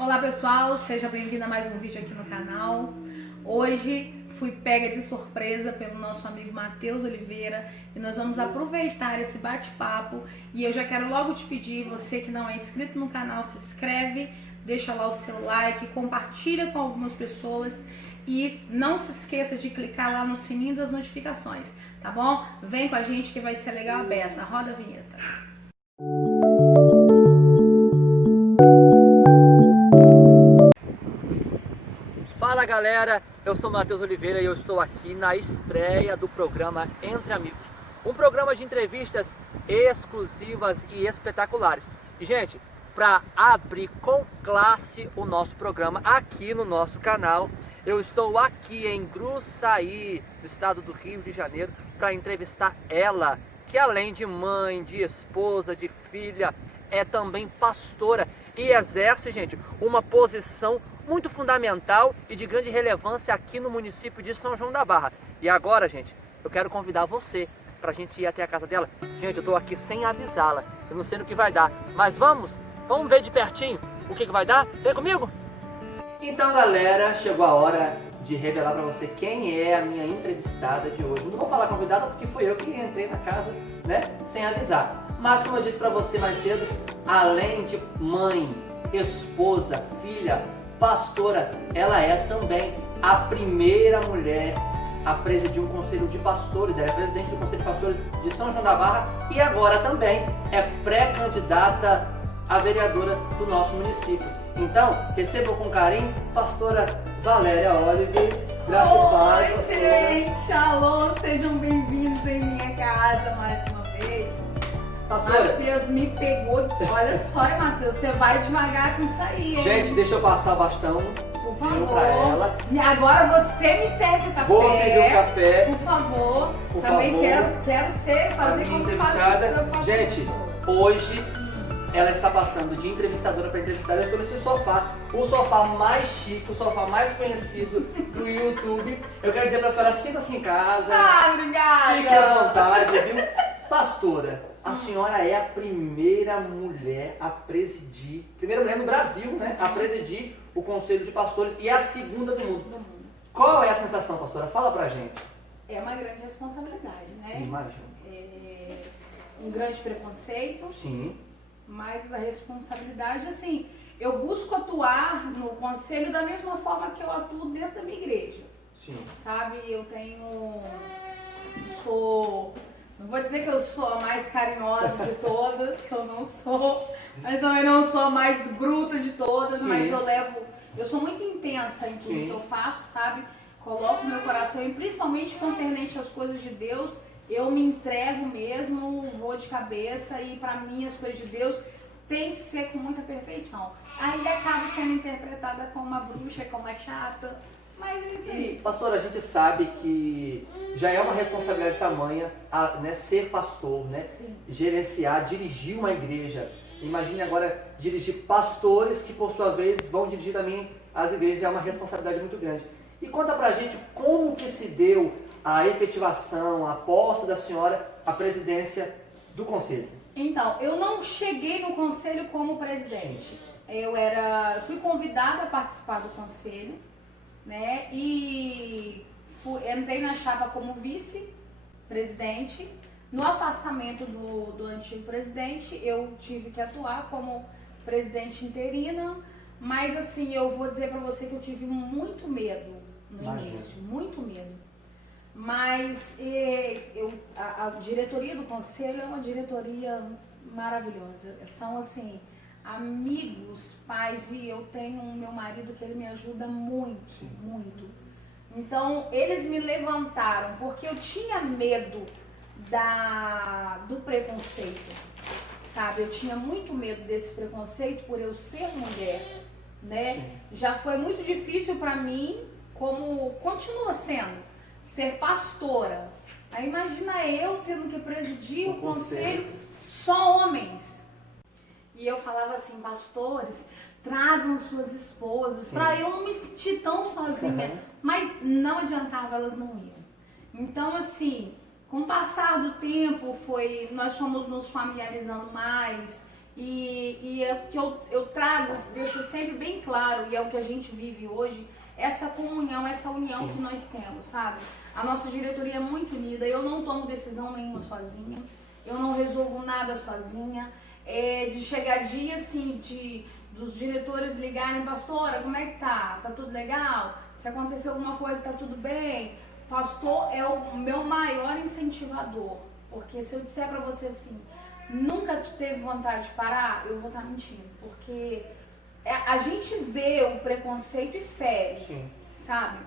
Olá pessoal, seja bem-vindo a mais um vídeo aqui no canal. Hoje fui pega de surpresa pelo nosso amigo Matheus Oliveira e nós vamos aproveitar esse bate-papo e eu já quero logo te pedir, você que não é inscrito no canal, se inscreve, deixa lá o seu like, compartilha com algumas pessoas e não se esqueça de clicar lá no sininho das notificações, tá bom? Vem com a gente que vai ser legal a beça, roda a vinheta. Fala galera, eu sou o Matheus Oliveira e eu estou aqui na estreia do programa Entre Amigos. Um programa de entrevistas exclusivas e espetaculares. E gente, para abrir com classe o nosso programa aqui no nosso canal, eu estou aqui em Gruçaí, no estado do Rio de Janeiro, para entrevistar ela, que além de mãe, de esposa, de filha, é também pastora e exerce, gente, uma posição muito fundamental e de grande relevância aqui no município de São João da Barra. E agora, gente, eu quero convidar você para a gente ir até a casa dela. Gente, eu estou aqui sem avisá-la, eu não sei no que vai dar, mas vamos ver de pertinho o que vai dar? Vem comigo! Então, galera, chegou a hora de revelar para você quem é a minha entrevistada de hoje. Não vou falar convidada porque foi eu que entrei na casa, né, sem avisar. Mas como eu disse para você mais cedo, além de mãe, esposa, filha, pastora, ela é também a primeira mulher a presidir um conselho de pastores. Ela é presidente do Conselho de Pastores de São João da Barra e agora também é pré-candidata a vereadora do nosso município. Então, recebam com carinho pastora Valéria Oliver. Graça e paz, pastora. Gente, alô, sejam bem-vindos em minha casa mais uma vez. Pastora, Matheus me pegou de... Olha só, Matheus, você vai devagar com isso aí, hein? gente, deixa eu passar bastão. Por favor. Pra ela. Agora você me serve o café. Vou servir o café. Por favor. Por Também favor. quero fazer como entrevistada. faz. Gente, hoje ela está passando de entrevistadora para entrevistada. Eu estou nesse sofá, o sofá mais chique, o sofá mais conhecido do YouTube. Eu quero dizer para a senhora, sinta-se em casa. Ah, obrigada. Fique à vontade, viu? Pastora, a senhora é a primeira mulher a presidir, primeira mulher no Brasil, né, a presidir o Conselho de Pastores e a segunda do mundo. Qual é a sensação, pastora? Fala pra gente. É uma grande responsabilidade, né? Imagina. É um grande preconceito. Sim. Mas a responsabilidade, assim, eu busco atuar no conselho da mesma forma que eu atuo dentro da minha igreja. Sim. Sabe, não vou dizer que eu sou a mais carinhosa de todas, que eu não sou, mas também não sou a mais bruta de todas, Sim. mas eu sou muito intensa em tudo que eu faço, sabe? Coloco meu coração e principalmente concernente às coisas de Deus, eu me entrego mesmo, vou de cabeça e pra mim as coisas de Deus tem que ser com muita perfeição. Aí acaba sendo interpretada como uma bruxa, como uma chata, mas é isso aí. Pastora, a gente sabe que já é uma responsabilidade tamanha, né, ser pastor, né? Sim. Gerenciar, dirigir uma igreja. Imagine agora dirigir pastores que por sua vez vão dirigir também as igrejas, é uma responsabilidade muito grande. E conta pra gente como que se deu a efetivação, a posse da senhora, a presidência do conselho. Então, eu não cheguei no conselho como presidente. Eu fui convidada a participar do conselho, né? E entrei na chapa como vice-presidente. No afastamento do antigo presidente, eu tive que atuar como presidente interina, mas assim, eu vou dizer para você que eu tive muito medo no início, muito medo. Mas a diretoria do conselho é uma diretoria maravilhosa. São assim, amigos, pais, e eu tenho o meu marido que ele me ajuda muito, muito. Então, eles me levantaram porque eu tinha medo do preconceito, sabe? Eu tinha muito medo desse preconceito por eu ser mulher, né? Sim. Já foi muito difícil para mim, como continua sendo, ser pastora. Aí imagina eu tendo que presidir um conselho só homens. E eu falava assim, pastores, tragam suas esposas, para eu não me sentir tão sozinha. Mas não adiantava, elas não iam. Então, assim, com o passar do tempo, nós fomos nos familiarizando mais. E é o que eu trago, deixo sempre bem claro, e é o que a gente vive hoje, essa comunhão, essa união que nós temos, sabe? A nossa diretoria é muito unida, eu não tomo decisão nenhuma sozinha, eu não resolvo nada sozinha. De chegar dia assim, dos diretores ligarem, pastora, como é que tá? Tá tudo legal? Se aconteceu alguma coisa, tá tudo bem? Pastor é o meu maior incentivador, porque se eu disser pra você assim, nunca teve vontade de parar, eu vou estar mentindo, porque a gente vê o preconceito e fere, sabe?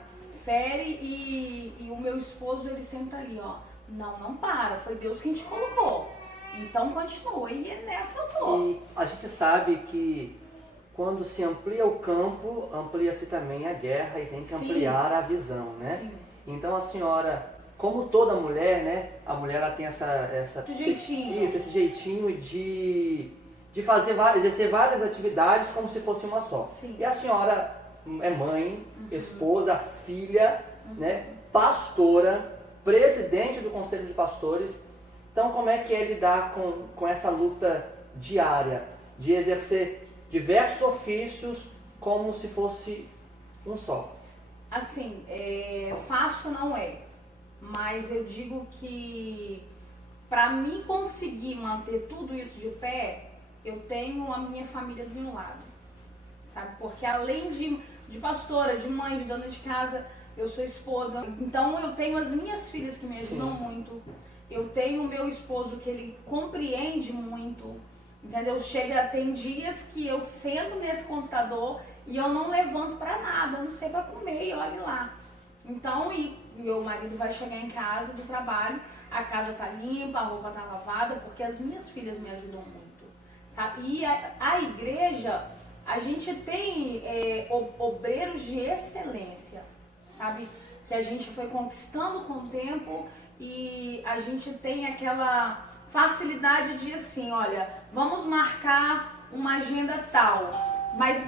Fere e o meu esposo, ele sempre ali, ó, não para, foi Deus quem te colocou, então continua, e é nessa eu tô. E a gente sabe que quando se amplia o campo, amplia-se também a guerra e tem que ampliar a visão, né? Sim. Então a senhora, como toda mulher, né? A mulher ela tem esse jeitinho. Isso, esse jeitinho de exercer várias atividades como se fosse uma só. Sim. E a senhora é mãe, esposa, filha, né? Pastora, presidente do Conselho de Pastores. Então como é que é lidar com essa luta diária de exercer diversos ofícios como se fosse um só? Assim, fácil não é, mas eu digo que para mim conseguir manter tudo isso de pé, eu tenho a minha família do meu lado, sabe? Porque além de pastora, de mãe, de dona de casa, eu sou esposa, então eu tenho as minhas filhas que me ajudam muito, eu tenho o meu esposo que ele compreende muito, entendeu? Tem dias que eu sento nesse computador e eu não levanto pra nada, não sei pra comer, e olhe lá. Então, e meu marido vai chegar em casa do trabalho, a casa tá limpa, a roupa tá lavada, porque as minhas filhas me ajudam muito, sabe? E a igreja, a gente tem obreiros de excelência, sabe? Que a gente foi conquistando com o tempo e a gente tem aquela facilidade de assim, olha, vamos marcar uma agenda tal, mas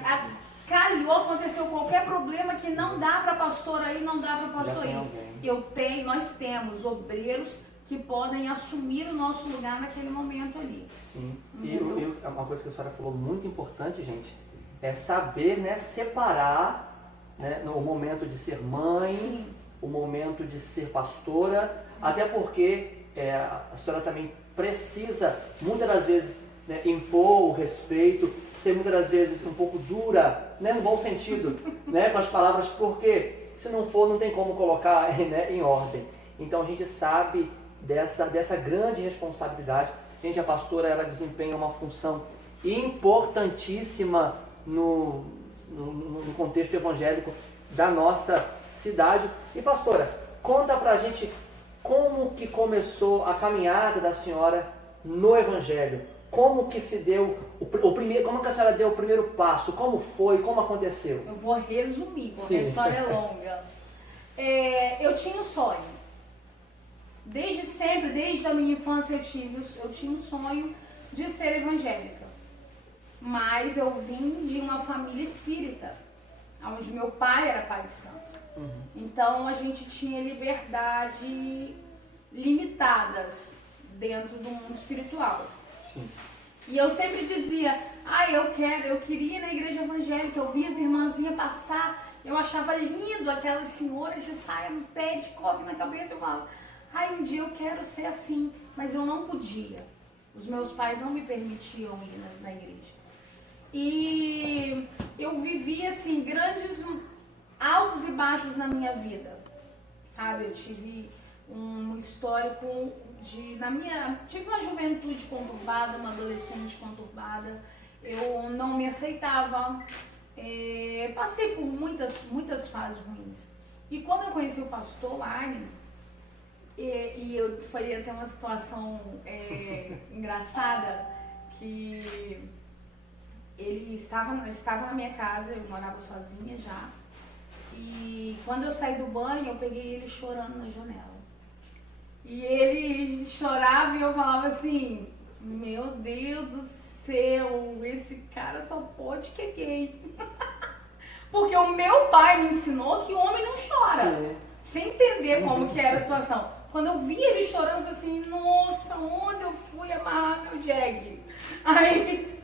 calhou, aconteceu qualquer problema que não dá para pastor aí, não dá para pastor aí. Nós temos obreiros que podem assumir o nosso lugar naquele momento ali. Sim. E uma coisa que a senhora falou muito importante, gente, é saber, né, separar, né, no momento de ser mãe, o momento de ser pastora, até porque a senhora também precisa, muitas das vezes, né, impor o respeito, ser muitas das vezes um pouco dura, né, no bom sentido, né, com as palavras, porque se não for, não tem como colocar, né, em ordem. Então a gente sabe dessa grande responsabilidade. Gente, a pastora, ela desempenha uma função importantíssima no contexto evangélico da nossa cidade. E pastora, conta pra gente como que começou a caminhada da senhora no evangelho. Como que se deu como que a senhora deu o primeiro passo? Como foi? Como aconteceu? Eu vou resumir, porque a história é longa. Eu tinha um sonho. Desde sempre, desde a minha infância, eu tinha um sonho de ser evangélica. Mas eu vim de uma família espírita, onde meu pai era pai de santo. Então a gente tinha liberdade limitadas dentro do mundo espiritual. Sim. E eu sempre dizia, eu queria ir na igreja evangélica, eu via as irmãzinhas passar, eu achava lindo aquelas senhoras de saia no pé, de coque na cabeça, eu falava, um dia eu quero ser assim, mas eu não podia. Os meus pais não me permitiam ir na igreja. E eu vivia assim, grandes altos e baixos na minha vida, sabe? Eu tive um histórico tive uma juventude conturbada, uma adolescente conturbada, eu não me aceitava, passei por muitas fases ruins. E quando eu conheci o pastor Wagner, e eu falei até uma situação engraçada, que ele estava na minha casa, eu morava sozinha já, e quando eu saí do banho, eu peguei ele chorando na janela. E ele chorava e eu falava assim, meu Deus do céu, esse cara só pode que é gay. Porque o meu pai me ensinou que homem não chora. Sim. Sem entender como que era a situação. Quando eu vi ele chorando, eu falei assim, nossa, onde eu fui amarrar meu jegue? Aí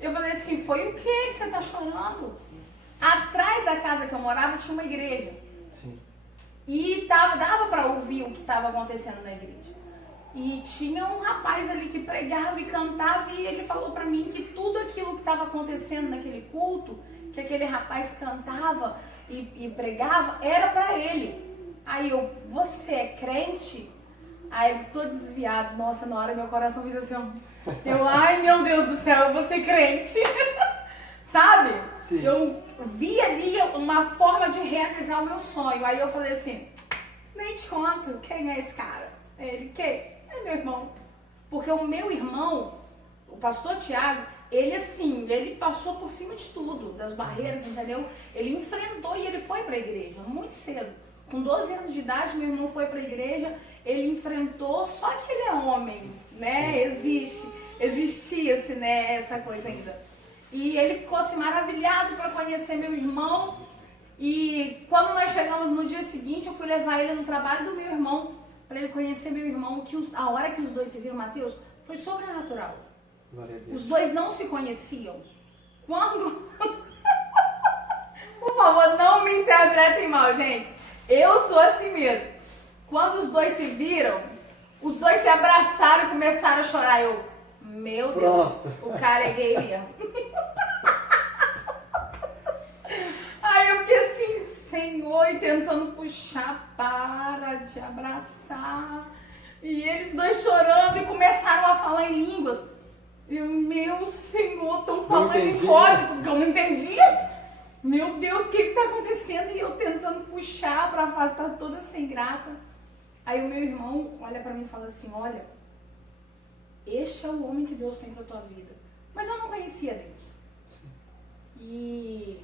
eu falei assim, foi o que você tá chorando? Atrás da casa que eu morava tinha uma igreja. Sim. E dava para ouvir o que estava acontecendo na igreja. E tinha um rapaz ali que pregava e cantava, e ele falou para mim que tudo aquilo que estava acontecendo naquele culto, que aquele rapaz cantava e pregava, era para ele. Aí eu, você é crente? Aí ele todo desviado, nossa, na hora meu coração fez assim, eu, ai meu Deus do céu, eu vou ser crente. Sabe? Sim. Eu vi ali uma forma de realizar o meu sonho. Aí eu falei assim, nem te conto quem é esse cara. Ele, quem? É meu irmão. Porque o meu irmão, o pastor Tiago, ele assim, ele passou por cima de tudo, das barreiras, entendeu? Ele enfrentou e ele foi para a igreja, muito cedo. Com 12 anos de idade, meu irmão foi para a igreja, ele enfrentou, só que ele é homem, né? Existia-se, né, essa coisa ainda. E ele ficou assim maravilhado para conhecer meu irmão. E quando nós chegamos no dia seguinte, eu fui levar ele no trabalho do meu irmão, para ele conhecer meu irmão, que a hora que os dois se viram, Mateus, foi sobrenatural. Os dois não se conheciam. Quando... Por favor, não me interpretem mal, gente. Eu sou assim mesmo. Quando os dois se viram, os dois se abraçaram e começaram a chorar. Eu, meu Deus, o cara é gay mesmo. Aí eu fiquei assim, Senhor, e tentando puxar, para de abraçar. E eles dois chorando e começaram a falar em línguas. E eu, meu Senhor, estão falando em código, que eu não entendia. Meu Deus, o que está acontecendo? E eu tentando puxar para afastar toda sem graça. Aí o meu irmão olha para mim e fala assim, olha, este é o homem que Deus tem para tua vida. Mas eu não conhecia Deus. E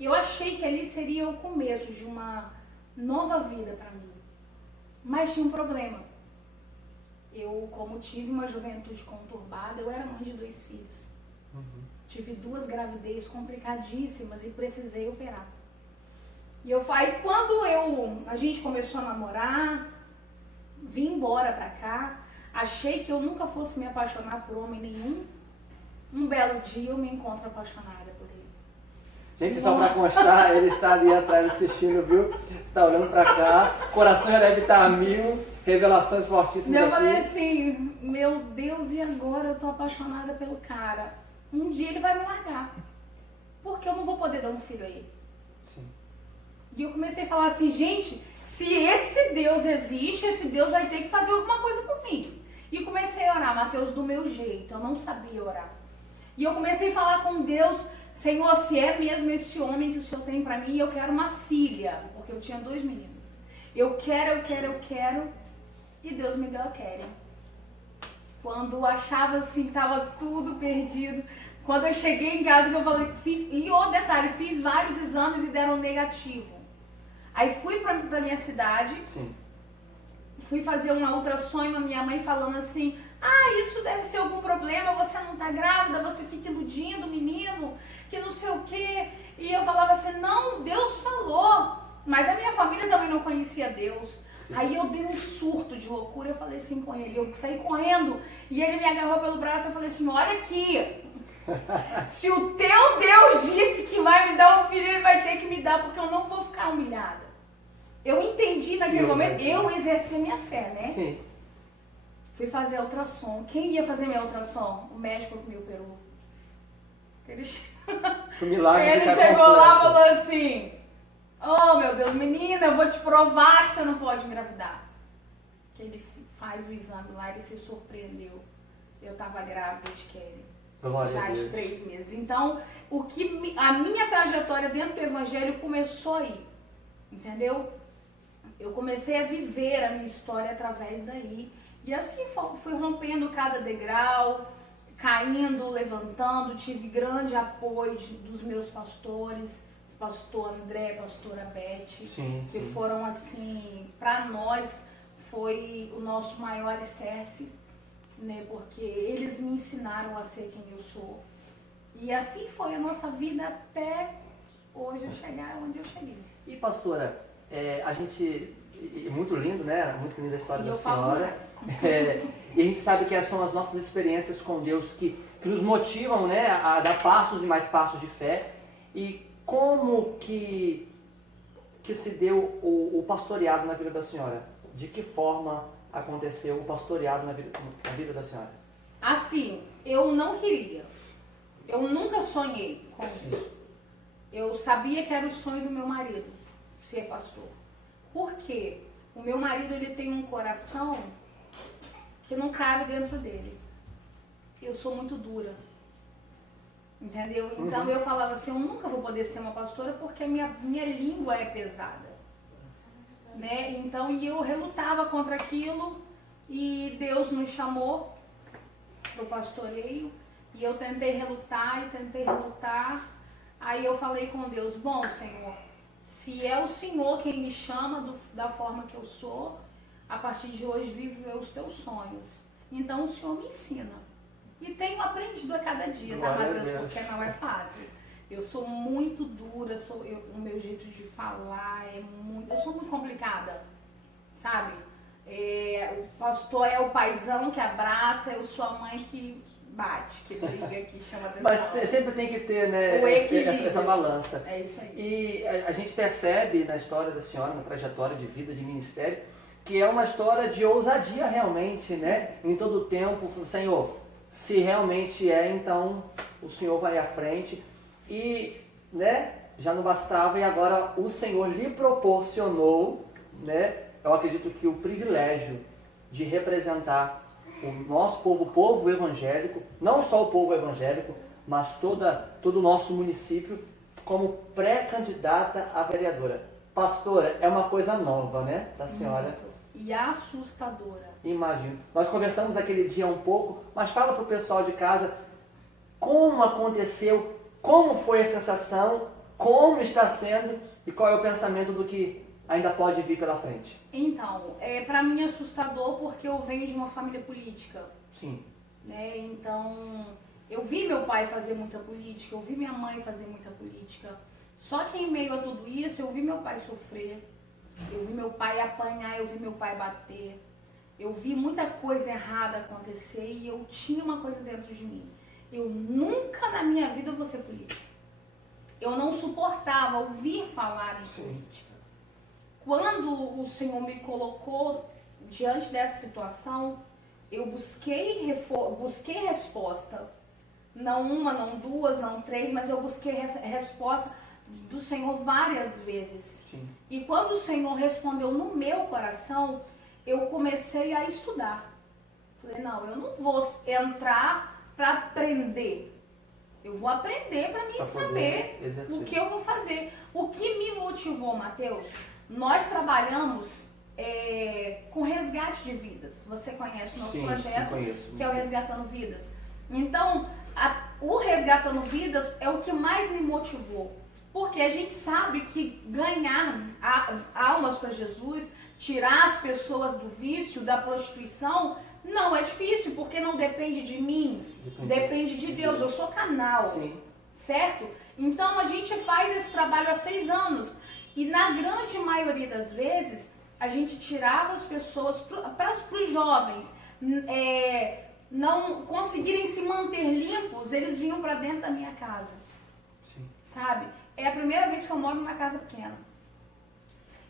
eu achei que ali seria o começo de uma nova vida para mim. Mas tinha um problema. Eu, como tive uma juventude conturbada, eu era mãe de 2 filhos. Tive 2 gravidez complicadíssimas e precisei operar. E aí quando a gente começou a namorar, vim embora pra cá, achei que eu nunca fosse me apaixonar por homem nenhum. Um belo dia eu me encontro apaixonada por ele. Gente, só pra constar, ele está ali atrás assistindo, viu? Está olhando pra cá, o coração já deve estar a 1000, revelações fortíssimas Eu aqui. falei assim, meu Deus, e agora eu tô apaixonada pelo cara. Um dia ele vai me largar, porque eu não vou poder dar um filho a ele. Sim. E eu comecei a falar assim, gente, se esse Deus existe, esse Deus vai ter que fazer alguma coisa por mim. E comecei a orar, Mateus, do meu jeito, eu não sabia orar. E eu comecei a falar com Deus, Senhor, se é mesmo esse homem que o Senhor tem pra mim, eu quero uma filha, porque eu tinha 2 meninos. Eu quero. E Deus me deu a Keren. Quando achava assim, tava tudo perdido. Quando eu cheguei em casa, eu falei, fiz vários exames e deram negativo. Aí fui pra minha cidade, Sim. Fui fazer uma ultrassom e a minha mãe falando assim, isso deve ser algum problema, você não tá grávida, você fica iludindo o menino, que não sei o quê. E eu falava assim, não, Deus falou. Mas a minha família também não conhecia Deus. Sim. Aí eu dei um surto de loucura, eu falei assim com ele, eu saí correndo e ele me agarrou pelo braço, eu falei assim, olha aqui, se o teu Deus disse que vai me dar um filho, ele vai ter que me dar, porque eu não vou ficar humilhada. Eu entendi naquele momento, eu exerci a minha fé, né? Sim. Fui fazer a ultrassom. Quem ia fazer minha ultrassom? O médico que me operou. Ele chegou lá e falou assim, oh meu Deus, menina, eu vou te provar que você não pode engravidar. Que ele faz o exame lá, ele se surpreendeu. Eu tava grávida de Keren. Já de 3 meses. Então, a minha trajetória dentro do evangelho começou aí. Entendeu? Eu comecei a viver a minha história através daí. E assim fui rompendo cada degrau, caindo, levantando. Tive grande apoio dos meus pastores, pastor André, pastora Beth, que foram assim, para nós foi o nosso maior alicerce, né? Porque eles me ensinaram a ser quem eu sou. E assim foi a nossa vida até hoje eu chegar onde eu cheguei. E pastora, a gente, muito lindo, né? Muito linda a história da senhora. E a gente sabe que são as nossas experiências com Deus que que nos motivam, né, a dar passos e mais passos de fé. E como que se deu o pastoreado na vida da senhora? De que forma aconteceu o pastoreado na vida da senhora? Assim, eu não queria. Eu nunca sonhei com isso. Eu sabia que era o sonho do meu marido, ser pastor. Por quê? O meu marido, ele tem um coração que não cabe dentro dele. Eu sou muito dura. Entendeu? Então eu falava assim, eu nunca vou poder ser uma pastora porque a minha língua é pesada. Né? Então, e eu relutava contra aquilo e Deus nos chamou para o pastoreio e eu tentei relutar. Aí eu falei com Deus, bom, Senhor, se é o Senhor quem me chama da forma que eu sou, a partir de hoje vivo eu os teus sonhos. Então o Senhor me ensina. E tenho aprendido a cada dia, tá, Matheus? Porque não é fácil. Eu sou muito dura, o meu jeito de falar eu sou muito complicada, sabe? O pastor é o paizão que abraça, eu sou a mãe que bate, que briga, que chama atenção. Mas sempre tem que ter, né, essa balança. É isso aí. E a gente percebe na história da senhora, na trajetória de vida, de ministério, que é uma história de ousadia realmente, né? Em todo o tempo, Senhor, se realmente é, então o Senhor vai à frente. E, né, já não bastava e agora o Senhor lhe proporcionou, né, eu acredito que o privilégio de representar o nosso povo, o povo evangélico, não só o povo evangélico, mas todo o nosso município, como pré-candidata a vereadora. Pastora, é uma coisa nova, né, para a senhora? Muito. E assustadora. Imagino. Nós conversamos aquele dia um pouco, mas fala para o pessoal de casa como aconteceu, como foi a sensação, como está sendo e qual é o pensamento do que ainda pode vir pela frente. Então, para mim é assustador porque eu venho de uma família política. Sim. Né? Então, eu vi meu pai fazer muita política, eu vi minha mãe fazer muita política. Só que em meio a tudo isso, eu vi meu pai sofrer, eu vi meu pai apanhar, eu vi meu pai bater. Eu vi muita coisa errada acontecer e eu tinha uma coisa dentro de mim. Eu nunca na minha vida vou ser política. Eu não suportava ouvir falar em política. Quando o Senhor me colocou diante dessa situação, eu busquei resposta. Não uma, não duas, não três, mas eu busquei resposta do Senhor várias vezes. Sim. E quando o Senhor respondeu no meu coração, eu comecei a estudar. Falei, não, eu não vou entrar para aprender. Eu vou aprender para mim saber o que eu vou fazer. O que me motivou, Matheus? Nós trabalhamos com resgate de vidas. Você conhece o nosso projeto, que é o Resgatando Vidas. Então, o Resgatando Vidas é o que mais me motivou. Porque a gente sabe que ganhar almas para Jesus, tirar as pessoas do vício, da prostituição, não é difícil, porque não depende de mim, depende de Deus. Eu sou canal, certo? Então a gente faz esse trabalho há 6 anos e na grande maioria das vezes a gente tirava as pessoas para os jovens não conseguirem se manter limpos, eles vinham para dentro da minha casa, sabe? É a primeira vez que eu moro numa casa pequena.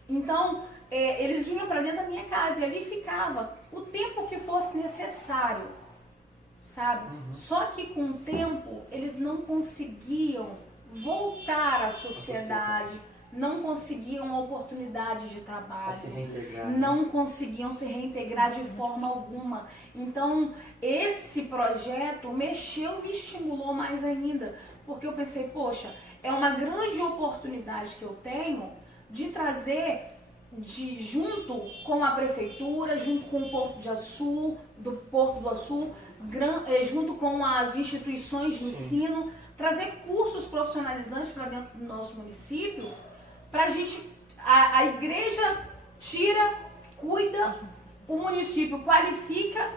Então, eles vinham para dentro da minha casa e ali ficava o tempo que fosse necessário, sabe? Só que com o tempo, eles não conseguiam voltar à sociedade, não conseguiam a oportunidade de trabalho, não conseguiam se reintegrar de forma alguma. Então, esse projeto mexeu e me estimulou mais ainda, porque eu pensei, poxa, é uma grande oportunidade que eu tenho de trazer, junto com a prefeitura, junto com o Porto do Açu, junto com as instituições de ensino, trazer cursos profissionalizantes para dentro do nosso município, para a igreja tira, cuida, o município qualifica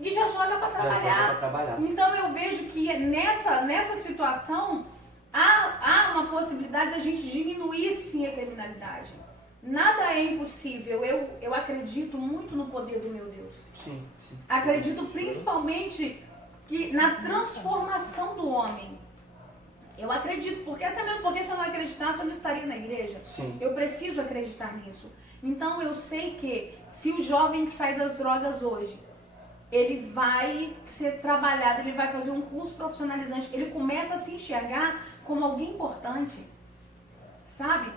e já joga para trabalhar. Então eu vejo que nessa situação há uma possibilidade da gente diminuir sim a criminalidade. Nada é impossível. Eu acredito muito no poder do meu Deus. Acredito principalmente que na transformação do homem. Eu acredito, porque até mesmo porque se eu não acreditasse, eu não estaria na igreja. Sim. Eu preciso acreditar nisso. Então eu sei que se o jovem que sai das drogas hoje, ele vai ser trabalhado, ele vai fazer um curso profissionalizante, ele começa a se enxergar como alguém importante, sabe?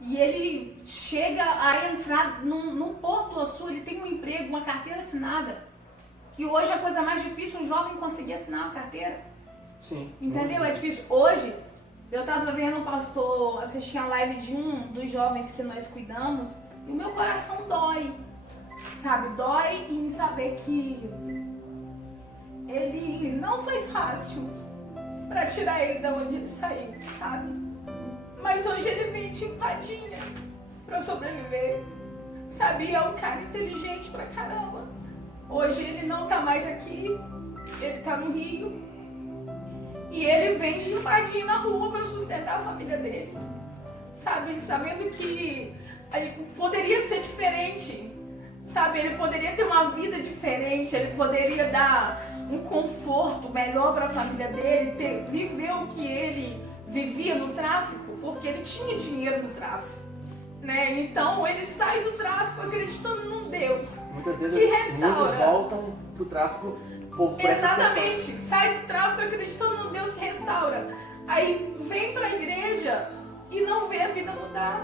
E ele chega a entrar num Porto Açul, ele tem um emprego, uma carteira assinada, que hoje é a coisa mais difícil, um jovem conseguir assinar uma carteira. Sim. Entendeu? É difícil. Hoje, eu tava vendo um pastor assistir a live de um dos jovens que nós cuidamos, e o meu coração dói, sabe? Dói em saber que ele não foi fácil pra tirar ele da onde ele saiu, sabe? Mas hoje ele vende empadinha pra sobreviver, sabe? E é um cara inteligente pra caramba. Hoje ele não tá mais aqui, ele tá no Rio. E ele vende empadinha na rua pra sustentar a família dele, sabe? Sabendo que poderia ser diferente, sabe? Ele poderia ter uma vida diferente, ele poderia dar um conforto melhor para a família dele, viver o que ele vivia no tráfico, porque ele tinha dinheiro no tráfico, né? Então ele sai do tráfico acreditando num Deus Muitas vezes que restaura. muitos voltam pro tráfico por essas Exatamente, questões. sai do tráfico acreditando num Deus que restaura. Aí vem para a igreja e não vê a vida mudar,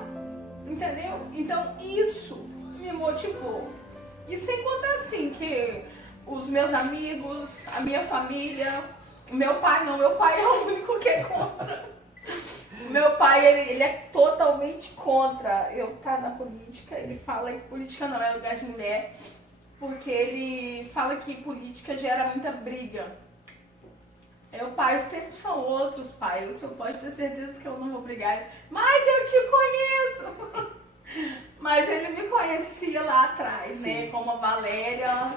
entendeu? Então isso me motivou. E sem contar assim que os meus amigos, a minha família, meu pai não, meu pai é o único que é contra. Meu pai, ele é totalmente contra eu estar na política. Ele fala que política não é lugar de mulher, porque ele fala que política gera muita briga. Meu pai, os tempos são outros, pai. O senhor pode ter certeza que eu não vou brigar. Mas eu te conheço. Mas ele me conhecia lá atrás, Sim. né? Como a Valéria,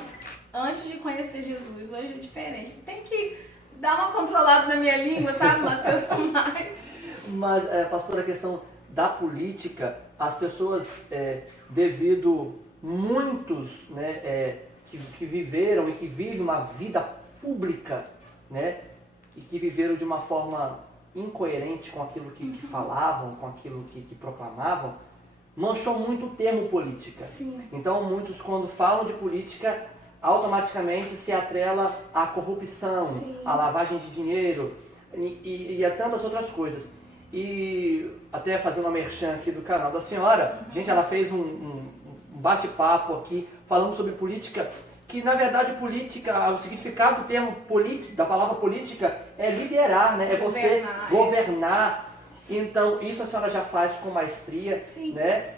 antes de conhecer Jesus. Hoje é diferente. Tem que dar uma controlada na minha língua, sabe, Matheus? Mas, pastor, a questão da política, as pessoas, devido muitos, né, que viveram e que vivem uma vida pública, né, e que viveram de uma forma incoerente com aquilo que falavam, com aquilo que proclamavam, manchou muito o termo política. Sim. Então, muitos, quando falam de política, automaticamente se atrela à corrupção, Sim. à lavagem de dinheiro e a tantas outras coisas. E até fazendo uma merchan aqui do canal da senhora, gente, ela fez um bate-papo aqui falando sobre política, que na verdade política, o significado do termo política, da palavra política é liderar, né? É você governar. Então, isso a senhora já faz com maestria, Sim. né?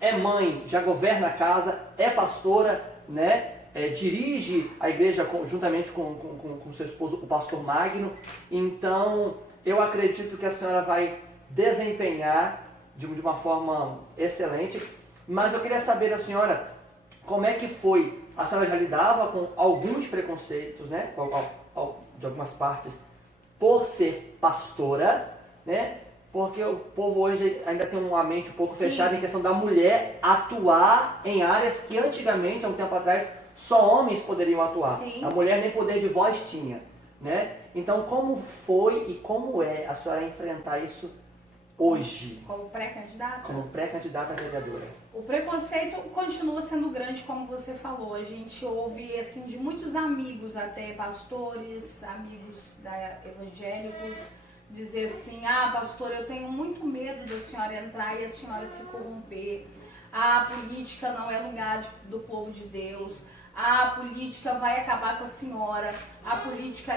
É mãe, já governa a casa, é pastora, né? Dirige a igreja juntamente com seu esposo, o pastor Magno. Então, eu acredito que a senhora vai desempenhar de uma forma excelente. Mas eu queria saber da senhora, como é que foi? A senhora já lidava com alguns preconceitos, né? De algumas partes, por ser pastora, né? Porque o povo hoje ainda tem uma mente um pouco Sim. fechada em questão da mulher atuar em áreas que antigamente, há um tempo atrás, só homens poderiam atuar. Sim. A mulher nem poder de voz tinha, né? Então, como foi e como é a senhora enfrentar isso hoje, Como pré-candidata? como pré-candidata a vereadora? O preconceito continua sendo grande, como você falou. A gente ouve assim de muitos amigos, até pastores, amigos evangélicos, dizer assim: ah, pastor, eu tenho muito medo da senhora entrar e a senhora se corromper. A política não é lugar do povo de Deus. A política vai acabar com a senhora. A política...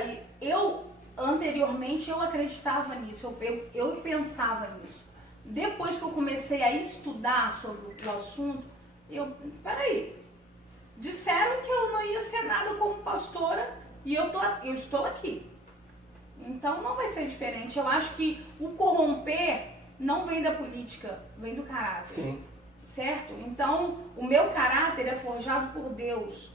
Anteriormente, eu acreditava nisso, eu pensava nisso. Depois que eu comecei a estudar sobre o assunto, peraí, disseram que eu não ia ser nada como pastora e eu estou aqui. Então não vai ser diferente. Eu acho que o corromper não vem da política, vem do caráter. Sim. Certo? Então, o meu caráter é forjado por Deus,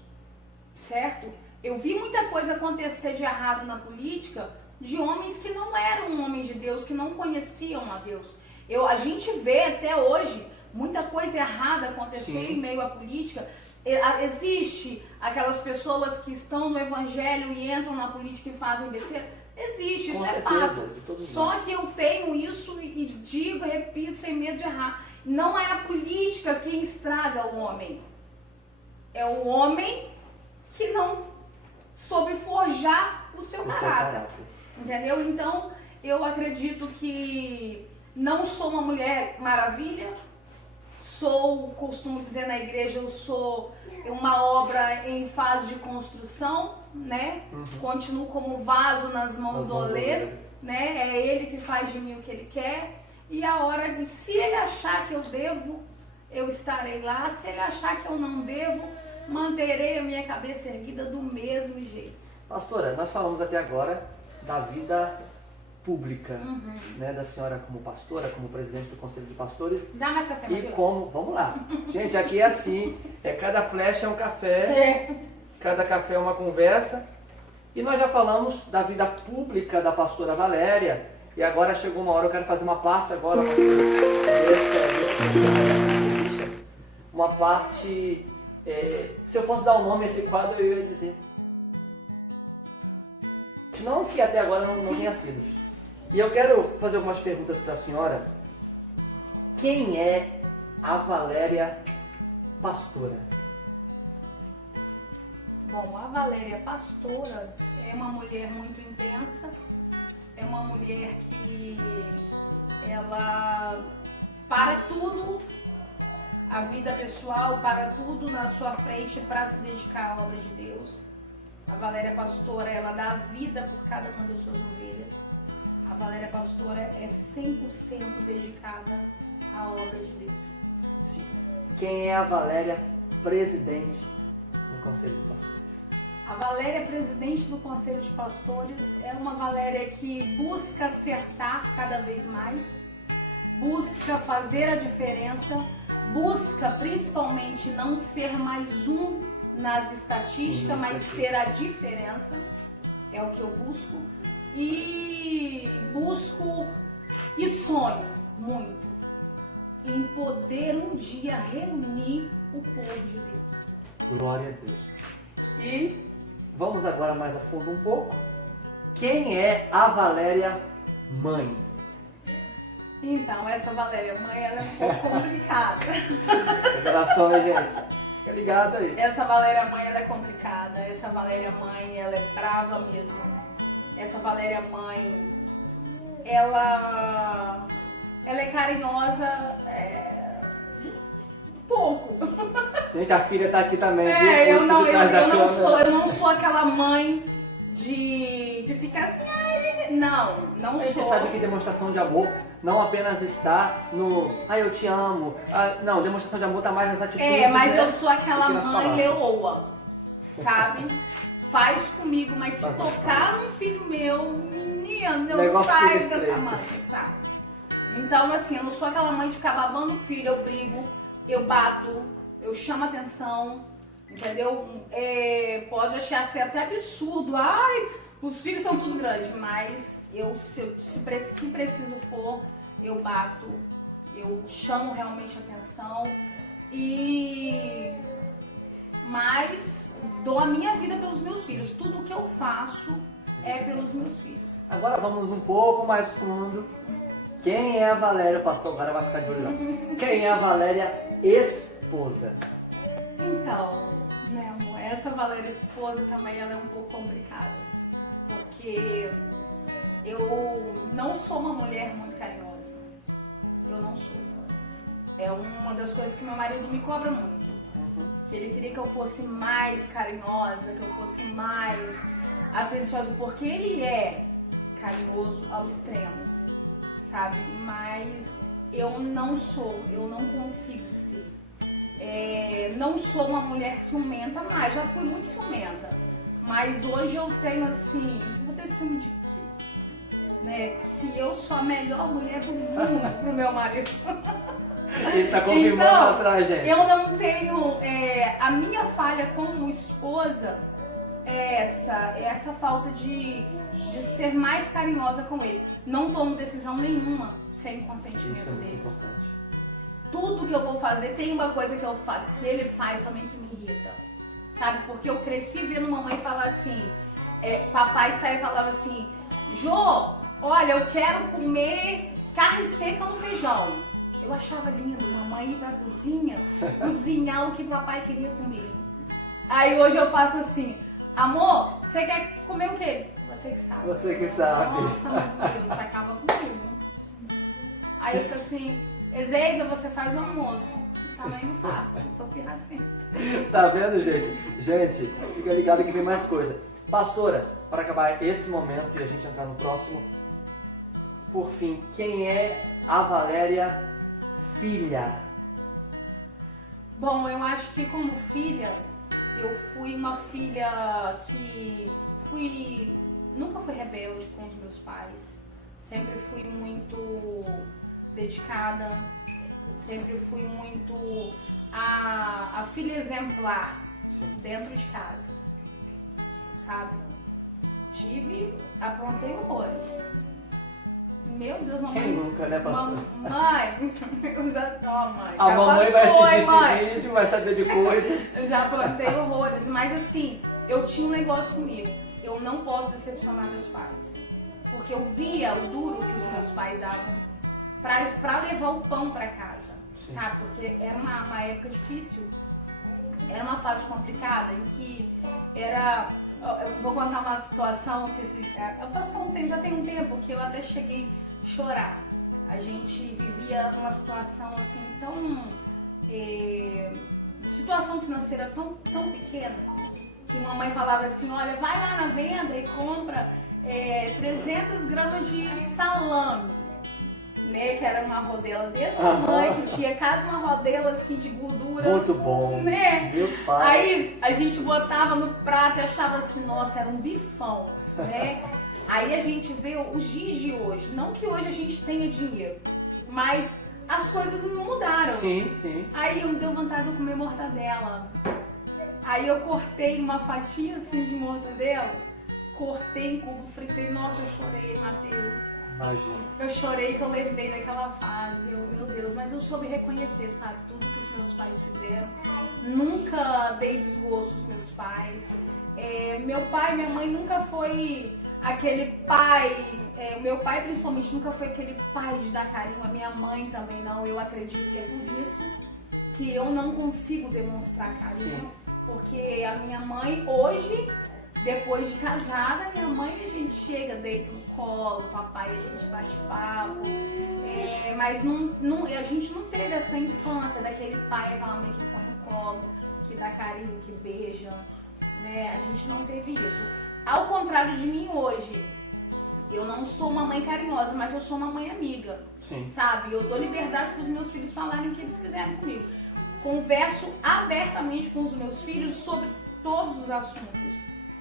certo? Eu vi muita coisa acontecer de errado na política de homens que não eram homens de Deus, que não conheciam a Deus. A gente vê até hoje muita coisa errada acontecer Sim. em meio à política, Existe aquelas pessoas que estão no evangelho e entram na política e fazem besteira? Existe, isso é fato. Só que eu tenho isso e digo, repito, sem medo de errar. Não é a política quem estraga o homem. É o homem que não soube forjar o seu caráter. Entendeu? Então, eu acredito que não sou uma mulher maravilha. Costumo dizer na igreja, eu sou uma obra em fase de construção, né? Continuo como vaso nas mãos do oleiro, né? É ele que faz de mim o que ele quer. E a hora, se ele achar que eu devo, eu estarei lá. Se ele achar que eu não devo, manterei a minha cabeça erguida do mesmo jeito. Pastora, nós falamos até agora da vida pública, né, da senhora como pastora, como presidente do Conselho de Pastores. Dá mais café, E como, vamos lá. Gente, aqui é assim, cada flecha é um café, cada café é uma conversa. E nós já falamos da vida pública da pastora Valéria, e agora chegou uma hora, eu quero fazer uma parte agora, uma parte, se eu fosse dar um nome a esse quadro, eu ia dizer, não que até agora não tenha sido. E eu quero fazer algumas perguntas para a senhora. Quem é a Valéria pastora? Bom, a Valéria pastora é uma mulher muito intensa, é uma mulher que ela para tudo, a vida pessoal, para tudo na sua frente para se dedicar à obra de Deus. A Valéria pastora, ela dá a vida por cada uma das suas ovelhas. A Valéria pastora é 100% dedicada à obra de Deus. Sim. Quem é a Valéria presidente do Conselho de Pastores? A Valéria presidente do Conselho de Pastores é uma Valéria que busca acertar cada vez mais, busca fazer a diferença, busca principalmente não ser mais um nas estatísticas, mas ser a diferença. É o que eu busco. E busco e sonho muito em poder um dia reunir o povo de Deus. Glória a Deus. E vamos agora mais a fundo um pouco. Quem é a Valéria mãe? Então, essa Valéria mãe, ela é um pouco complicada. Revelações, gente. Fica ligado aí. Essa Valéria mãe, ela é complicada. Essa Valéria mãe, ela é brava mesmo. Essa Valéria mãe, ela é carinhosa, pouco. Gente, a filha tá aqui também. Eu não sou aquela mãe de ficar assim, não A gente sou. sabe que demonstração de amor não apenas está no eu te amo. Não, demonstração de amor está mais nas atitudes. Mas né, eu sou aquela mãe palavras. leoa, sabe? Faz comigo, mas se tocar num filho meu, menino, eu saio dessa mãe, sabe? Então, assim, eu não sou aquela mãe de ficar babando o filho, eu brigo, eu bato, eu chamo atenção, entendeu? Pode achar ser até absurdo, os filhos são tudo grandes, mas se preciso for, eu bato, eu chamo realmente atenção mas dou a minha vida pelos meus filhos. Tudo que eu faço é pelos meus filhos. Agora vamos um pouco mais fundo. Quem é a Valéria? O pastor agora vai ficar de olho lá. Quem é a Valéria esposa? Então, né, amor, essa Valéria esposa também ela é um pouco complicada. Porque eu não sou uma mulher muito carinhosa. Eu não sou. É uma das coisas que meu marido me cobra muito. Que ele queria que eu fosse mais carinhosa, que eu fosse mais atenciosa, porque ele é carinhoso ao extremo, sabe? Mas eu não sou, eu não consigo ser. Não sou uma mulher ciumenta, mas já fui muito ciumenta. Mas hoje eu tenho assim, vou ter ciúme de quê? Né? Se eu sou a melhor mulher do mundo pro meu marido. Ele tá confirmando atrás, gente. Eu não tenho. A minha falha como esposa é essa falta de ser mais carinhosa com ele. Não tomo decisão nenhuma sem consentimento Isso é muito dele. importante. tudo que eu vou fazer, tem uma coisa que ele faz também que me irrita, sabe? Porque eu cresci vendo mamãe falar assim, papai saia e falava assim, Jô, olha, eu quero comer carne seca no feijão. Eu achava lindo, mamãe ir pra cozinha, cozinhar o que papai queria comer. Aí hoje eu faço assim, amor, você quer comer o quê? Você que sabe. Você que sabe. Nossa, meu Deus, você acaba comigo. Aí eu fico assim, Ezeisa, você faz o almoço. Também não faço, sou pirracenta. Tá vendo, gente? Gente, fica ligado que vem mais coisa. Pastora, para acabar esse momento e a gente entrar no próximo, por fim, quem é a Valéria filha? Bom, eu acho que como filha, eu fui uma filha que nunca fui rebelde com os meus pais. Sempre fui muito dedicada, sempre fui muito a filha exemplar dentro de casa, sabe? Aprontei horrores. Meu Deus, mamãe. Quem nunca, né, pastor? Mãe, eu já. Ó, mãe. A já mamãe passou, vai assistir mãe. esse vídeo, vai saber de coisas. Eu já aprontei horrores, mas assim, eu tinha um negócio comigo. Eu não posso decepcionar meus pais. Porque eu via o duro que os meus pais davam pra levar o pão pra casa. Sim. Sabe? Porque era uma época difícil. Era uma fase complicada em que era. Eu vou contar uma situação que já tem um tempo que eu até cheguei a chorar. A gente vivia uma situação assim tão. Situação financeira tão pequena que mamãe falava assim, olha, vai lá na venda e compra 300 gramas de salame, né? Que era uma rodela desse tamanho, que tinha cada uma rodela assim de gordura. Muito bom, né? Meu pai. Aí a gente botava no prato e achava assim, nossa, era um bifão, né? Aí a gente vê os dias de hoje, não que hoje a gente tenha dinheiro, mas as coisas não mudaram. Sim, sim. Aí eu me deu vontade de eu comer mortadela. Aí eu cortei uma fatia assim de mortadela, cortei em cubo, fritei, nossa, eu chorei, Matheus. Imagina. Eu chorei que eu lembrei daquela fase, meu Deus, mas eu soube reconhecer, sabe, tudo que os meus pais fizeram. Nunca dei desgosto aos meus pais. Meu pai e minha mãe nunca foi aquele pai, meu pai principalmente nunca foi aquele pai de dar carinho, a minha mãe também não. Eu acredito que é por isso que eu não consigo demonstrar carinho. Sim. Porque a minha mãe hoje, depois de casada, minha mãe a gente chega, deita no colo, papai a gente bate papo, mas a gente não teve essa infância daquele pai, aquela mãe que põe no colo, que dá carinho, que beija, né? A gente não teve isso. Ao contrário de mim hoje, eu não sou uma mãe carinhosa, mas eu sou uma mãe amiga. Sim. Sabe? Eu dou liberdade para os meus filhos falarem o que eles quiserem comigo. Converso abertamente com os meus filhos sobre todos os assuntos.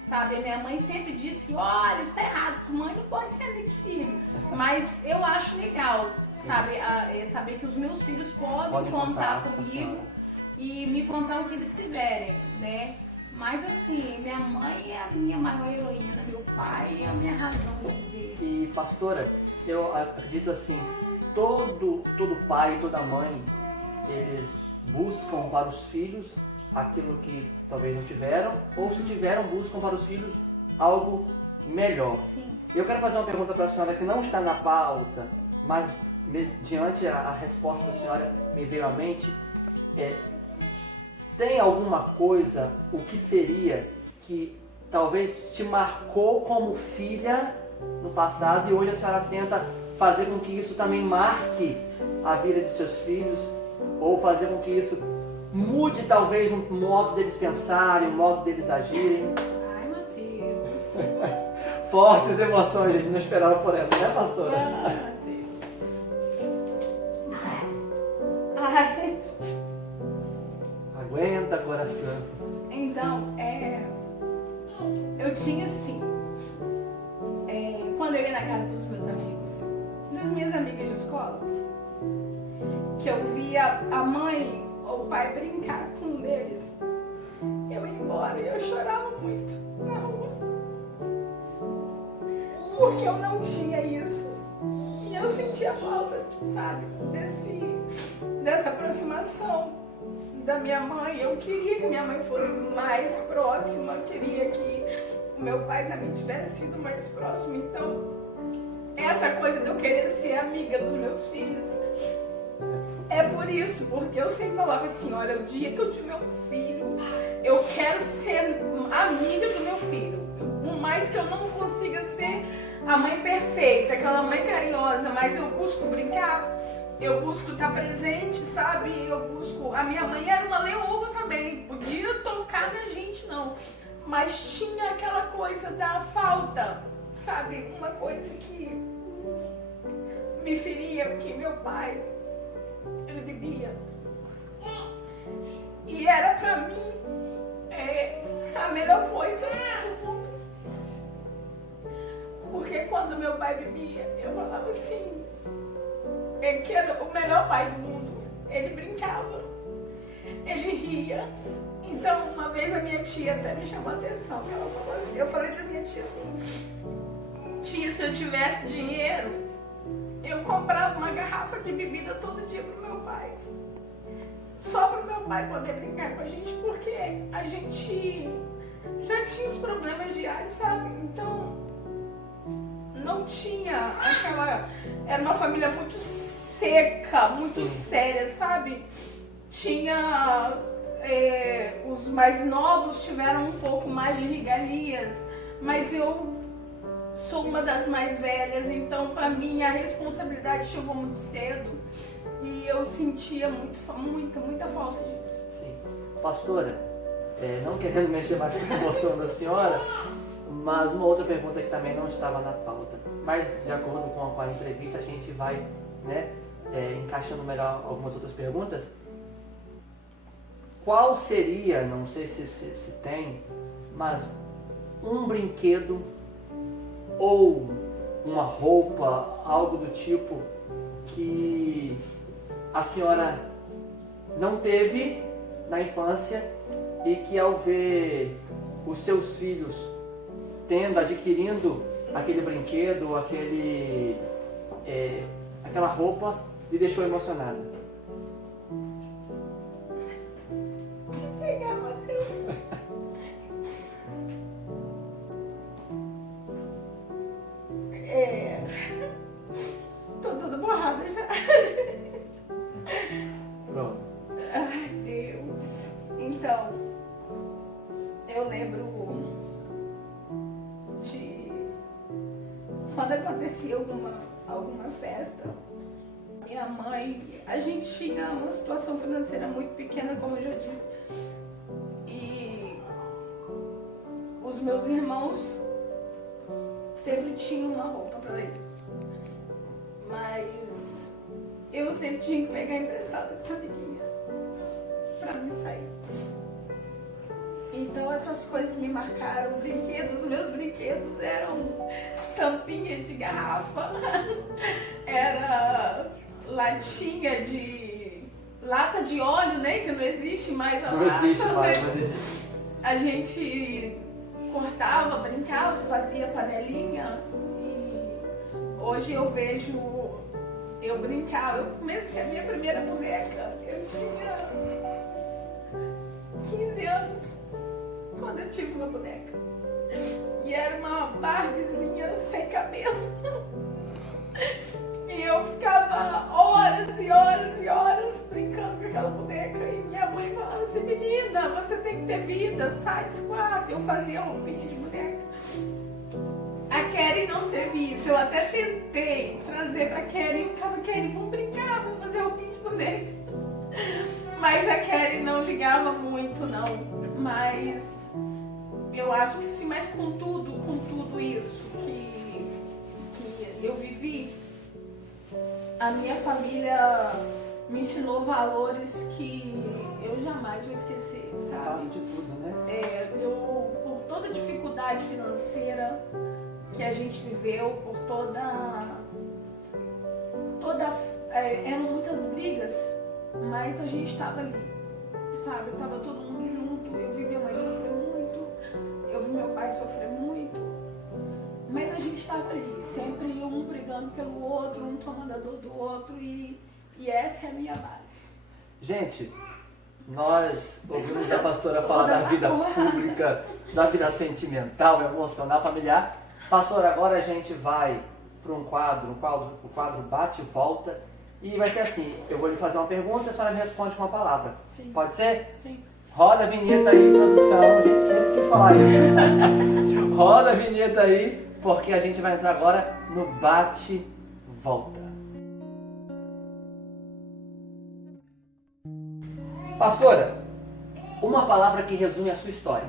Sabe? A minha mãe sempre disse que, olha, isso tá errado, que mãe não pode ser amiga de filho. Mas eu acho legal, sabe? Saber que os meus filhos podem contar comigo e me contar o que eles quiserem, né? Mas assim, minha mãe é a minha maior heroína, meu pai é a minha razão de viver. E pastora, eu acredito assim, todo pai e toda mãe, eles buscam para os filhos aquilo que talvez não tiveram, ou se tiveram, buscam para os filhos algo melhor. Sim. Eu quero fazer uma pergunta para a senhora que não está na pauta, mas diante a resposta da senhora me veio à mente. Tem alguma coisa, o que seria, que talvez te marcou como filha no passado e hoje a senhora tenta fazer com que isso também marque a vida de seus filhos, ou fazer com que isso mude talvez o modo deles pensarem, o modo deles agirem? Ai, Matheus. Fortes emoções, a gente não esperava por essa, né, pastora? Ai, Matheus. Ai. Aguenta, coração. Então, eu tinha assim, quando eu ia na casa dos meus amigos, das minhas amigas de escola, que eu via a mãe ou o pai brincar com um deles, eu ia embora e eu chorava muito na rua. Porque eu não tinha isso. E eu sentia falta, sabe, dessa aproximação da minha mãe. Eu queria que minha mãe fosse mais próxima, queria que o meu pai também tivesse sido mais próximo. Então, essa coisa de eu querer ser amiga dos meus filhos, é por isso, porque eu sempre falava assim, olha, o dia que eu tiver um filho, eu quero ser amiga do meu filho. Por mais que eu não consiga ser a mãe perfeita, aquela mãe carinhosa, mas eu busco brincar, eu busco estar presente, sabe? Eu busco... A minha mãe era uma leoa também, podia tocar na gente, não. Mas tinha aquela coisa da falta, sabe? Uma coisa que me feria, porque meu pai, ele bebia. E era pra mim a melhor coisa do mundo. Porque quando meu pai bebia, eu falava assim, que era o melhor pai do mundo. Ele brincava, ele ria. Então, uma vez a minha tia até me chamou a atenção, que ela falou assim, eu falei pra minha tia assim, tia, se eu tivesse dinheiro, eu comprava uma garrafa de bebida todo dia pro meu pai. Só pro meu pai poder brincar com a gente, porque a gente já tinha os problemas diários, sabe? Então, não tinha aquela... Era uma família muito seca, muito séria, sabe? Tinha... os mais novos tiveram um pouco mais de regalias, mas eu sou uma das mais velhas, então para mim a responsabilidade chegou muito cedo e eu sentia muita falta disso. Sim. Pastora, não querendo mexer mais com a emoção da senhora, mas uma outra pergunta que também não estava na pauta, mas de acordo com a entrevista a gente vai, né, encaixando melhor algumas outras perguntas. Qual seria, não sei se tem, mas um brinquedo ou uma roupa, algo do tipo que a senhora não teve na infância e que ao ver os seus filhos adquirindo aquele brinquedo, aquela roupa, lhe deixou emocionada? Deixa eu pegar, Matheus. Tô toda borrada já. Pronto. Ai, Deus. Então, eu lembro de quando acontecia alguma festa, minha mãe, a gente tinha uma situação financeira muito pequena, como eu já disse, e os meus irmãos sempre tinham uma roupa para ele, mas eu sempre tinha que pegar emprestado com a amiguinha para me sair. Então essas coisas me marcaram. Os meus brinquedos eram tampinha de garrafa, era latinha de... lata de óleo, né? Que não existe mais a lata. Não existe mais, né? não existe. A gente cortava, brincava, fazia panelinha e hoje eu vejo eu brincava. Eu comecei a minha primeira boneca, eu tinha 15 anos quando eu tive uma boneca. E era uma Barbiezinha sem cabelo. E eu ficava horas e horas e horas brincando com aquela boneca. E minha mãe falava assim, menina, você tem que ter vida, sai desse quarto. Eu fazia roupinha de boneca. A Keren não teve isso. Eu até tentei trazer pra Keren. Ficava, Keren, vamos brincar, vamos fazer roupinha de boneca. Mas a Keren não ligava muito, não. Mas eu acho que sim, mas com tudo isso que eu vivi, a minha família me ensinou valores que eu jamais vou esquecer, sabe? Base de tudo, né? Por toda a dificuldade financeira que a gente viveu, por eram muitas brigas, mas a gente estava ali, sabe? Tava todo mundo junto, eu vi minha mãe sofrer muito, eu vi meu pai sofrer muito, Mas a gente estava ali, sempre um brigando pelo outro, um tomando a dor do outro e essa é a minha base. Gente, nós ouvimos a pastora falar da vida pública, da vida sentimental, emocional, familiar. Pastora, agora a gente vai para um quadro, o quadro bate e volta. E vai ser assim, eu vou lhe fazer uma pergunta e a senhora me responde com uma palavra. Sim. Pode ser? Sim. Roda a vinheta aí, produção. A gente sempre quis falar isso. Roda a vinheta aí, porque a gente vai entrar agora no bate-volta. Pastora, uma palavra que resume a sua história.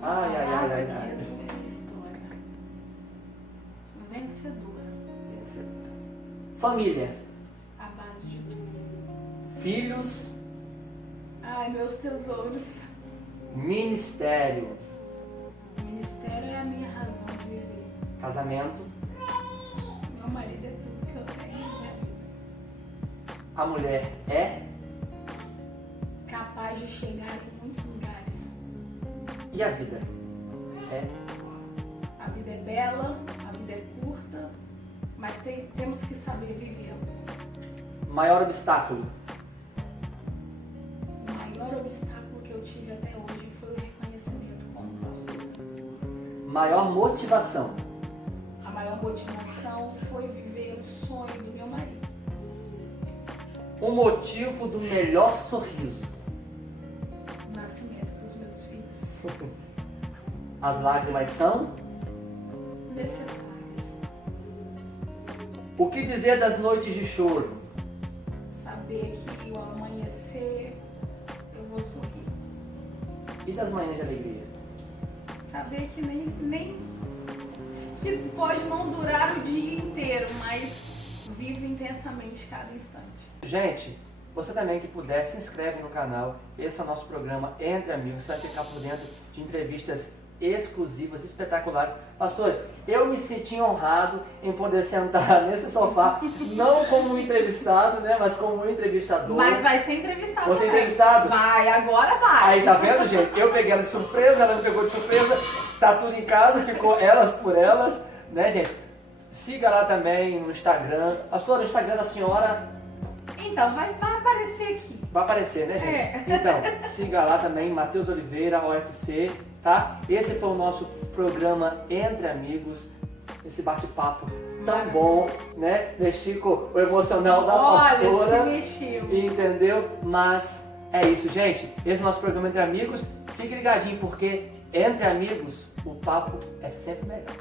Ai, ai, ai, ai, ai. Resume a minha história. Vencedora. Família. A base de tudo. Filhos. Ai, meus tesouros. Ministério. O ministério é a minha razão de viver. Casamento. Meu marido é tudo que eu tenho na minha vida. A mulher é. Capaz de chegar em muitos lugares. E a vida? É. A vida é bela, a vida é curta, mas temos que saber vivê-la. Maior obstáculo. O maior obstáculo que eu tive até hoje foi o reconhecimento como pastor. Maior motivação. A maior motivação foi viver o sonho do meu marido. O motivo do melhor sorriso. O nascimento dos meus filhos. As lágrimas são. Necessárias. O que dizer das noites de choro? Saber que ao amanhecer eu vou sorrir. E das manhãs de alegria? Saber que nem que pode não durar o dia inteiro, mas vivo intensamente cada instante. Gente, você também que puder, se inscreve no canal. Esse é o nosso programa Entre Amigos. Você vai ficar por dentro de entrevistas exclusivas, espetaculares. Pastor, eu me senti honrado em poder sentar nesse sofá, não como um entrevistado, né, mas como um entrevistador. Mas vai ser entrevistado. Você é também. entrevistado? Vai, agora vai. Aí, tá vendo, gente? Eu peguei ela de surpresa, ela me pegou de surpresa, tá tudo em casa, ficou elas por elas, né, gente? Siga lá também no Instagram. Pastor, o Instagram da senhora Então, vai aparecer aqui. vai aparecer, né, gente? Então, siga lá também, Matheus Oliveira, OFC, tá? Esse foi o nosso programa Entre Amigos, esse bate-papo tão bom, né? Mexi com o emocional da pastora. Olha, se mexeu. Entendeu? Mas é isso, gente. Esse é o nosso programa Entre Amigos. Fique ligadinho, porque entre amigos o papo é sempre melhor.